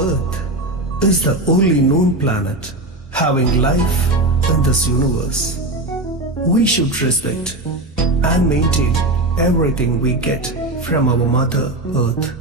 Earth is the only known planet having life in this universe. We should respect and maintain everything we get from our Mother Earth.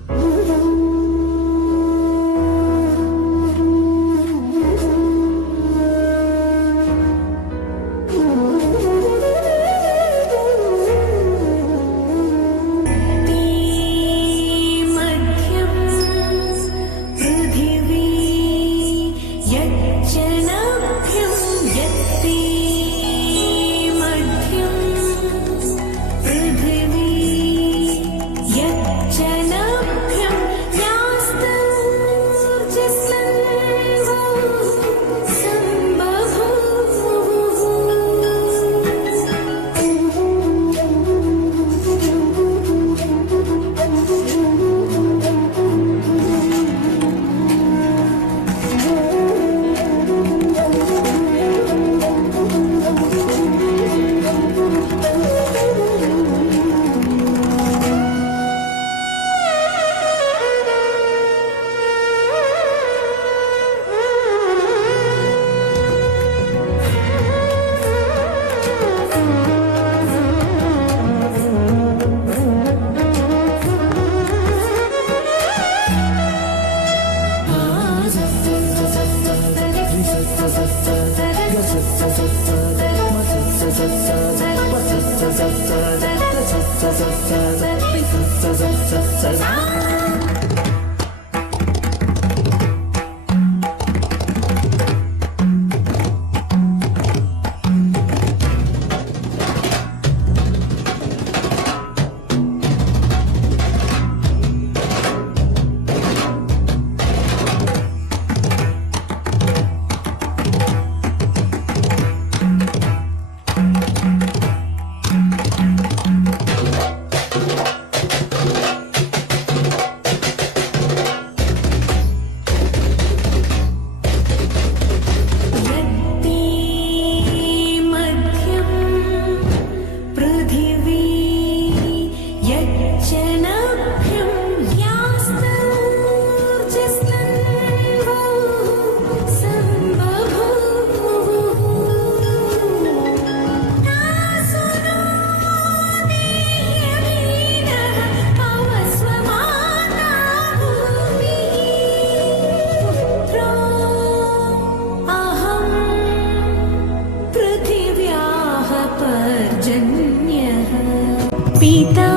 पिता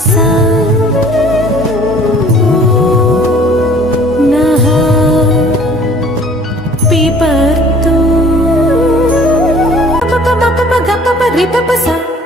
सा नः पिबर्तु प प प प ग प प रि प प सा